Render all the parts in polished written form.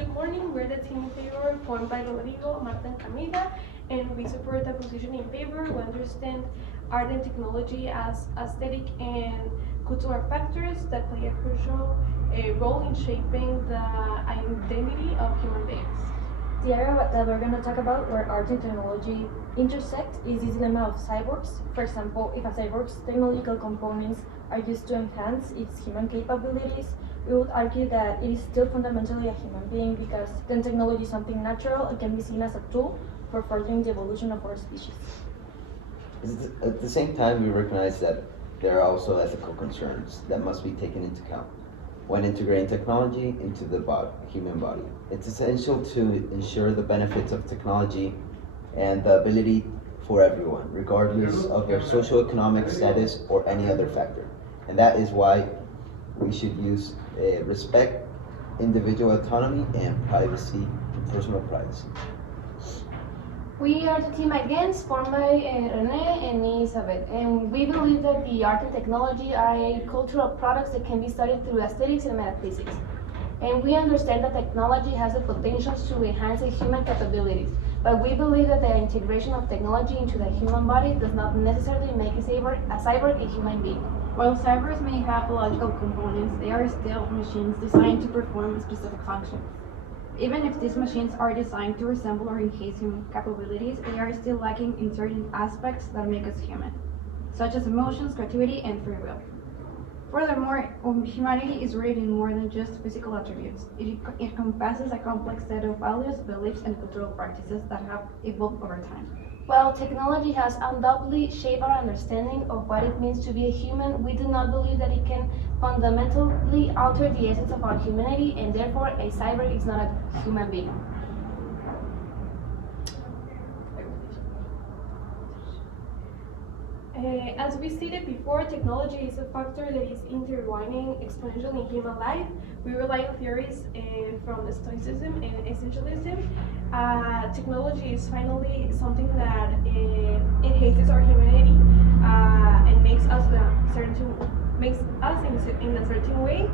Good morning, we're the team in favor formed by Rodrigo, Marta, and Camila, and we support the position in favor. We understand art and technology as aesthetic and cultural factors that play a crucial role in shaping the identity of human beings. The area that we're going to talk about where art and technology intersect is this dilemma of cyborgs. For example, if a cyborg's technological components are used to enhance its human capabilities, we would argue that it is still fundamentally a human being because then technology is something natural and can be seen as a tool for furthering the evolution of our species. At the same time, we recognize that there are also ethical concerns that must be taken into account when integrating technology into the human body. It's essential to ensure the benefits of technology and the ability for everyone, regardless of their socioeconomic status or any other factor. And that is why we should respect individual autonomy and privacy, personal privacy. We are the team against, formed by Rene and me, Isabel, and we believe that the art and technology are cultural products that can be studied through aesthetics and metaphysics. And we understand that technology has the potential to enhance the human capabilities, but we believe that the integration of technology into the human body does not necessarily make a cyborg a human being. While cyborgs may have biological components, they are still machines designed to perform a specific function. Even if these machines are designed to resemble or enhance human capabilities, they are still lacking in certain aspects that make us human, such as emotions, creativity, and free will. Furthermore, humanity is rooted in more than just physical attributes. It encompasses a complex set of values, beliefs, and cultural practices that have evolved over time. While technology has undoubtedly shaped our understanding of what it means to be a human, we do not believe that it can fundamentally alter the essence of our humanity, and therefore a cyborg is not a human being. As we stated before, technology is a factor that is intertwining exponentially in human life. We rely on theories from Stoicism and Essentialism. Technology is finally something that enhances our humanity and makes us in a certain way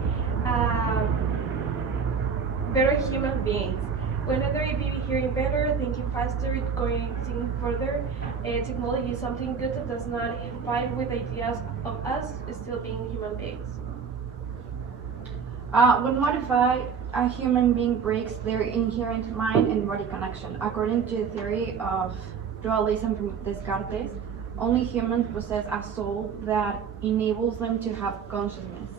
better human beings. Whenever you be hearing better, thinking faster, going further, technology is something good that does not fight with ideas of us still being human beings. When modified, a human being breaks their inherent mind and body connection. According to the theory of dualism from Descartes, only humans possess a soul that enables them to have consciousness.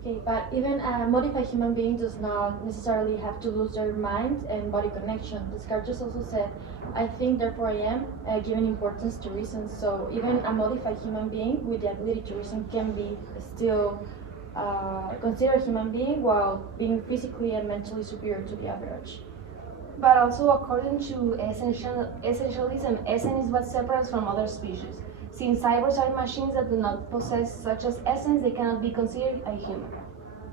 Okay, but even a modified human being does not necessarily have to lose their mind and body connection. Descartes also said, I think, therefore I am, giving importance to reason. So even a modified human being with the ability to reason can be still considered a human being while being physically and mentally superior to the average. But also, according to essentialism, essence is what separates us from other species. Since cyborgs are machines that do not possess such as essence, they cannot be considered a human.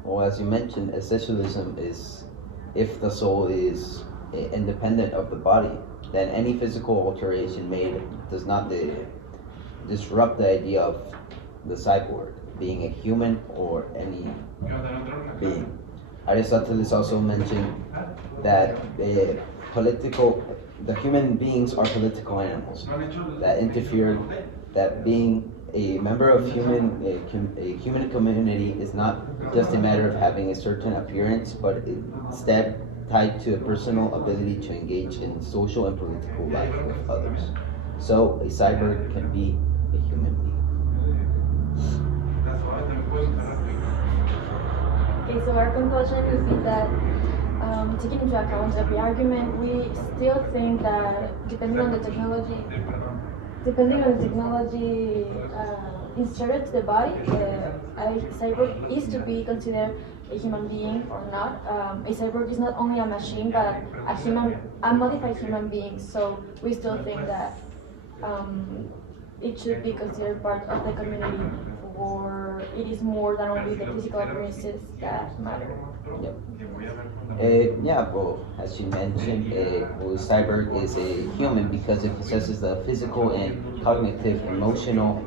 Well, as you mentioned, essentialism is if the soul is independent of the body, then any physical alteration made does not disrupt the idea of the cyborg being a human or any being. Aristotle also mentioned that the human beings are political animals that interfere, that being a member of a human community is not just a matter of having a certain appearance, but instead tied to a personal ability to engage in social and political life with others. So a cyborg can be a human being. Okay, so our conclusion would be that taking into account every argument, we still think that depending on the technology inserted to the body, a cyborg is to be considered a human being or not. A cyborg is not only a machine, but a modified human being. So we still think that it should be considered part of the community, or it is more than only the physical appearances that matter. Well, as you mentioned, cyborg is a human because it possesses the physical and cognitive, emotional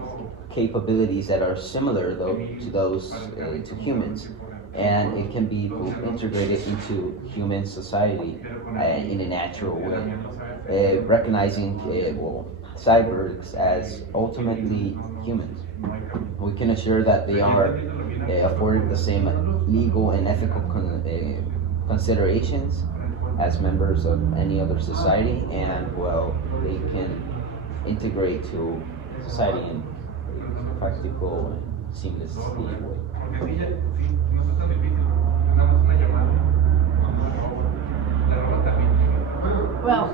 capabilities that are similar though to those to humans. and it can be integrated into human society in a natural way, recognizing cyborgs as ultimately humans. We can assure that they are afforded the same legal and ethical considerations as members of any other society, and they can integrate to society in a practical and seamless way. Well,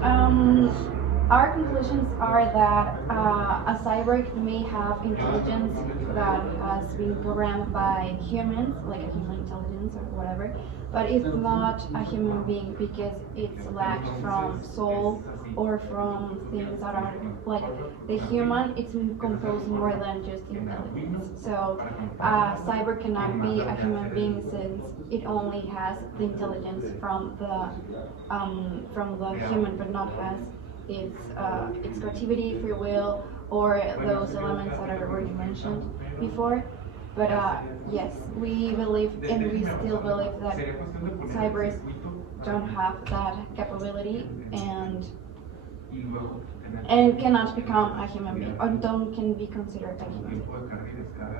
our conclusions are that a cyborg may have intelligence that has been programmed by humans, like a human intelligence or whatever, but it's not a human being because it's lacked from soul or from things that are like the human. It's composed more than just intelligence. So a cyborg cannot be a human being since it only has the intelligence from the human, but not has its creativity, free will, or those elements that I already mentioned before. But yes, we believe, and we still believe, that cyborgs don't have that capability and cannot become a human being, or can be considered a human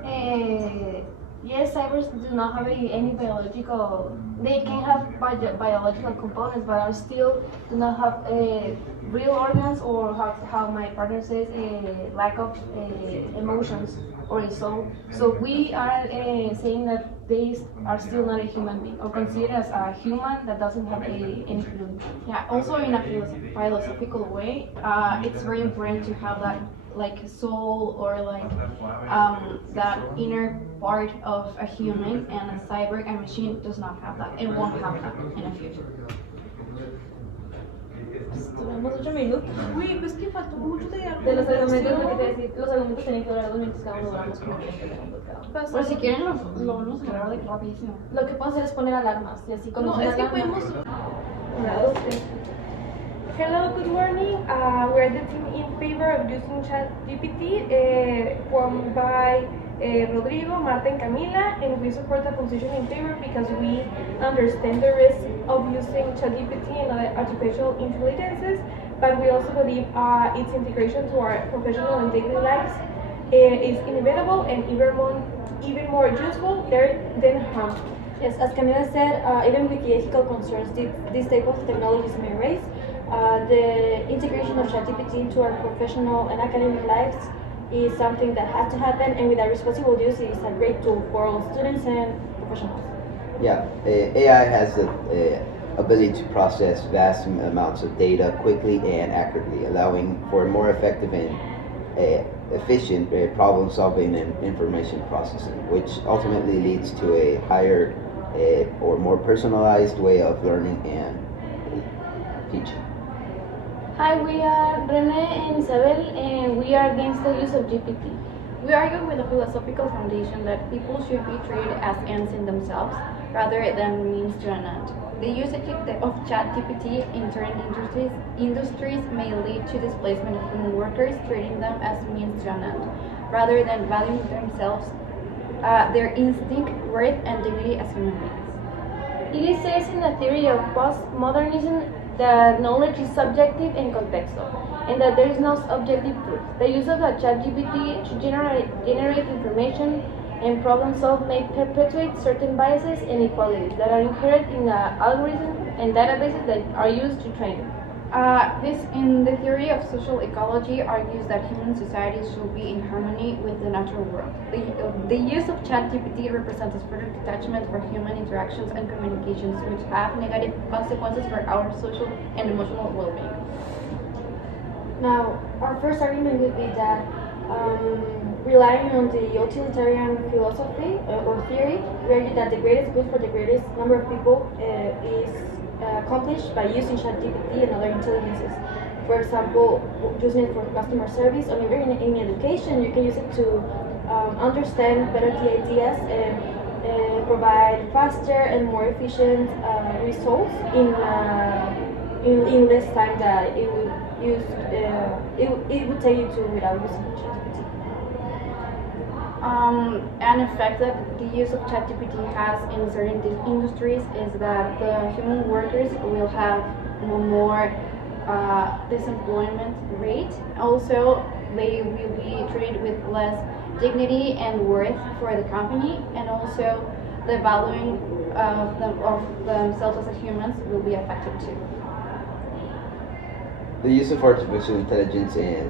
being. Yes, cyborgs do not have any biological. They can have biological components, but are still do not have real organs, or how my partner says, a lack of emotions or a soul. So we are saying that they are still not a human being, or considered as a human that doesn't have any feeling. Yeah. Also, in a philosophical way, it's very important to have that, like, soul, or like that inner part of a human, and a cyborg, a machine, does not have that and won't have that in the future. Duramos 8 minutos. Uy, pues que faltó mucho de De los argumentos, lo que te argumentación. decía, los argumentos tenían que durar 2 minutos cada uno, duramos como 30 segundos cada uno. Pasó. Pero si quieren lo vamos a grabar de que rapidísimo. Lo que puedo hacer es poner alarmas y así cuando No, suena es que alarma- podemos. Una, dos, tres. Hello, good morning. We're the team in favor of using ChatGPT, formed by Rodrigo, Marta, and Camila, and we support the position in favor because we understand the risk of using ChatGPT and other artificial intelligences, but we also believe its integration to our professional and daily lives is inevitable and even more useful there than harmful. Yes, as Camila said, even with the ethical concerns this type of technologies may raise, the integration of ChatGPT into our professional and academic lives is something that has to happen, and with a responsible use, it is a great tool for all students and professionals. Yeah, AI has the ability to process vast amounts of data quickly and accurately, allowing for more effective and efficient problem solving and information processing, which ultimately leads to a higher or more personalized way of learning and teaching. Hi, we are Rene and Isabel, and we are against the use of GPT. We argue with a philosophical foundation that people should be treated as ends in themselves rather than means to an end. The usage of ChatGPT in certain industries may lead to displacement of human workers, treating them as means to an end, rather than valuing themselves, their instinct, worth, and dignity as human beings. It says in the theory of postmodernism that knowledge is subjective and contextual, and that there is no objective truth. The use of the ChatGPT to generate information and problem solve may perpetuate certain biases and inequalities that are inherent in the algorithms and databases that are used to train them. This, in the theory of social ecology, argues that human societies should be in harmony with the natural world. The use of ChatGPT represents a further detachment from human interactions and communications, which have negative consequences for our social and emotional well-being. Now, our first argument would be that relying on the utilitarian philosophy or theory, we argue that the greatest good for the greatest number of people is accomplished by using ChatGPT and other intelligences. For example, using it for customer service, or even in education, you can use it to understand better the ideas and provide faster and more efficient results in less time that it would use. It would take you to without using ChatGPT. An effect that the use of ChatGPT has in certain industries is that the human workers will have more disemployment rate. Also, they will be treated with less dignity and worth for the company, and also the valuing of themselves as humans will be affected too. The use of artificial intelligence in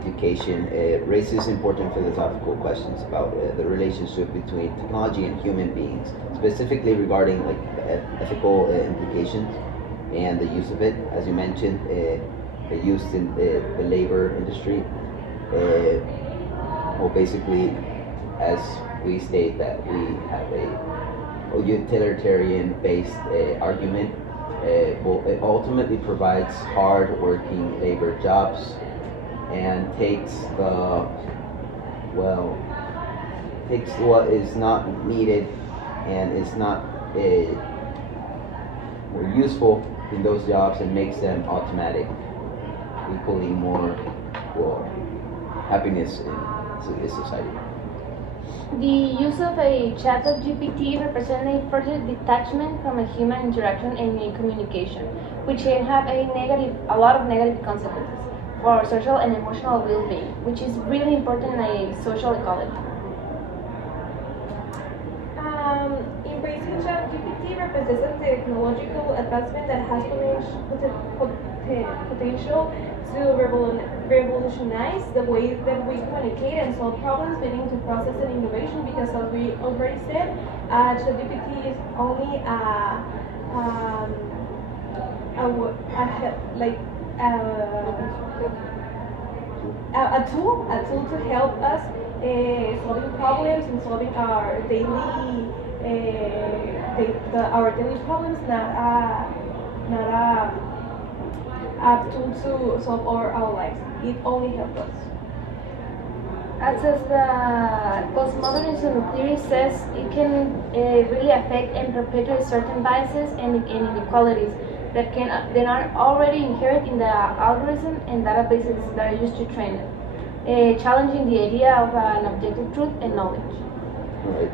education raises important philosophical questions about the relationship between technology and human beings, specifically regarding like ethical implications and the use of it. As you mentioned, the use in the labor industry. Well, basically, as we state that we have a utilitarian-based argument. Well, it ultimately provides hard-working labor jobs and takes what is not needed and is not more useful in those jobs and makes them automatic, equaling more happiness in this society. The use of a ChatGPT represents a further detachment from a human interaction and a communication, which can have a lot of negative consequences for social and emotional well-being, which is really important in a social ecology. Embracing ChatGPT represents a technological advancement that has potential to revolutionize the way that we communicate and solve problems, leading to process and innovation. Because, as we already said, ChatGPT is only a tool to help us solving problems and solving our daily problems, not a tool to solve our lives. It only helps us. As the postmodernism theory says, it can really affect and perpetuate certain biases and inequalities that are already inherent in the algorithm and databases that are used to train it, challenging the idea of an objective truth and knowledge. Right.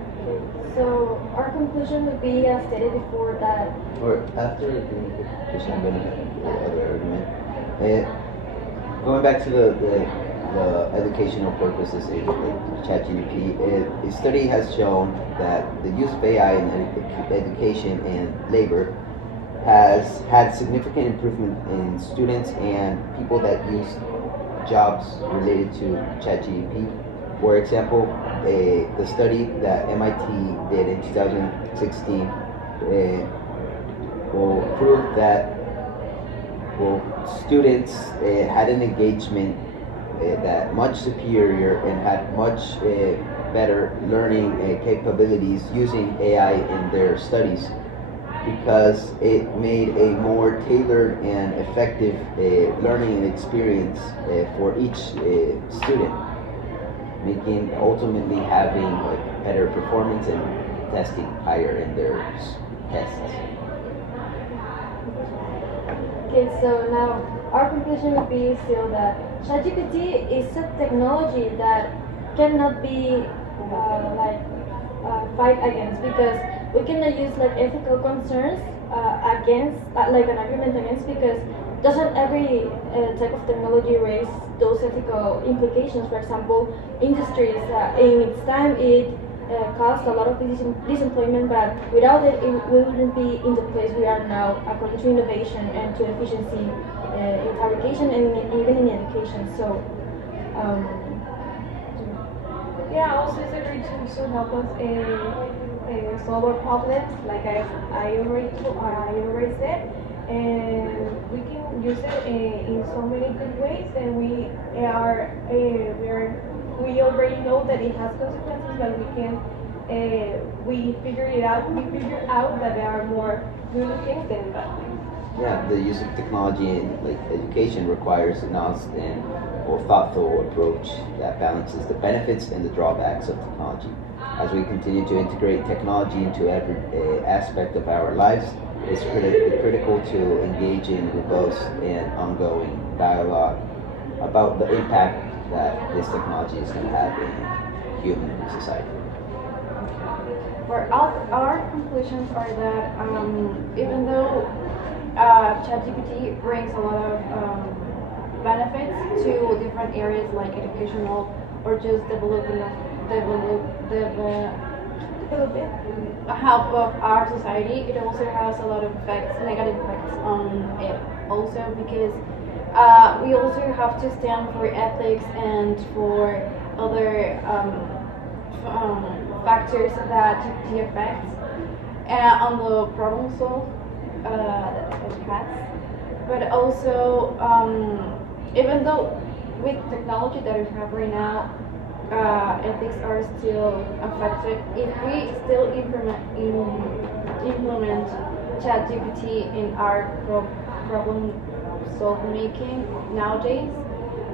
So our conclusion would be, as stated before, that Or after the conclusion, I'm going to have the other argument. Going back to the educational purposes of ChatGPT, a study has shown that the use of AI in education and labor has had significant improvement in students and people that use jobs related to ChatGPT. For example, the study that MIT did in 2016 will prove that students had an engagement that much superior and had much better learning capabilities using AI in their studies, because it made a more tailored and effective learning experience for each student, making ultimately having like better performance and testing higher in their tests. okay, so now our conclusion would be still that ChatGPT is a technology that cannot be fight against, because we cannot use like ethical concerns against like an argument against, because doesn't every type of technology raise those ethical implications. For example, industries in its time it caused a lot of disemployment, but without it, we wouldn't be in the place we are now, according to innovation and to efficiency in fabrication and even in education. So Yeah, also it's a great tool to help us solve our problems, like I already said, and we can use it in so many good ways. And we already know that it has consequences, but we figure out that there are more good things than bad things. Yeah, the use of technology in like education requires an honest and thoughtful approach that balances the benefits and the drawbacks of technology. As we continue to integrate technology into every aspect of our lives, it's critical to engage in robust and ongoing dialogue about the impact that this technology is going to have in human society. For our conclusions are that even though ChatGPT brings a lot of benefits to different areas like educational or just development help of our society, it also has a lot of effects, negative effects on it also because we also have to stand for ethics and for other factors that the effects on the problem solve that it has. But also, even though with technology that we have right now, ethics are still affected. If we still implement ChatGPT in our problem solving making nowadays,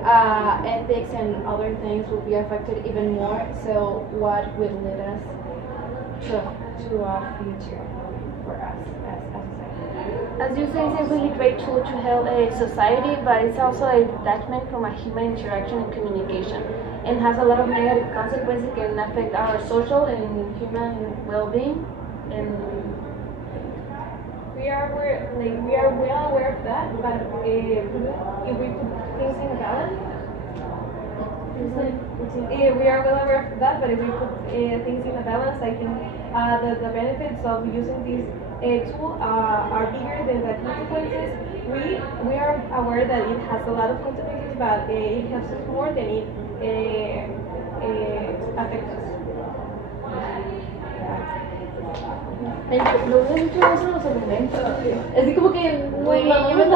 ethics and other things will be affected even more. So what will lead us to a future for us as a society? As you say, it's a really great tool to help a society, but it's also a detachment from a human interaction and communication, and has a lot of negative consequences that can affect our social and human well-being. And we are well aware of that, but if we put things in a balance, we are well aware of that, but if we put things in a balance, I think the benefits of using this tool are bigger than the consequences. We are aware that it has a lot of consequences, but it helps us more than it affects us. Lo hubieras dicho eso en los argumentos. Así como que no, Güey, vamos yo me a